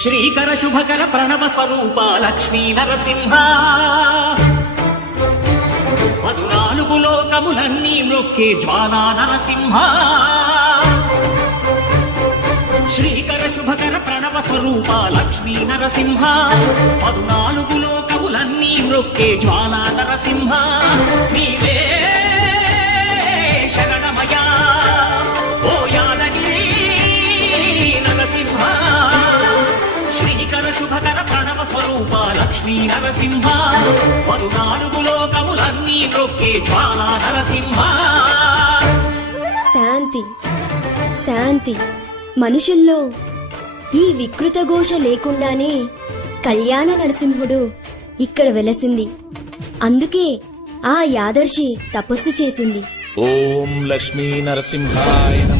శ్రీకర శుభకర ప్రణవ స్వరూప లక్ష్మీ నరసింహ 14 లోకములన్నీ మ్రొక్కే జ్వాలా నరసింహ శ్రీకర శుభకర ప్రణవ స్వరూప లక్ష్మీ నరసింహ 14 లోకములన్నీ మ్రొక్కే జ్వాలా నరసింహ నీవే శరణమయా ఓ యాదగిరి నరసింహ శ్రీకర శుభకర ప్రణవ స్వరూప లక్ష్మీ నరసింహ 14 లోకములన్నీ మ్రొక్కే జ్వాలా నరసింహ. శాంతి శాంతి. మనుషుల్లో ఈ వికృత ఘోష లేకుండానే కళ్యాణ నరసింహుడు ఇక్కడ వెలసింది. అందుకే ఆ యాదర్శి తపస్సు చేసింది. ఓం లక్ష్మీ నరసింహాయ నమః.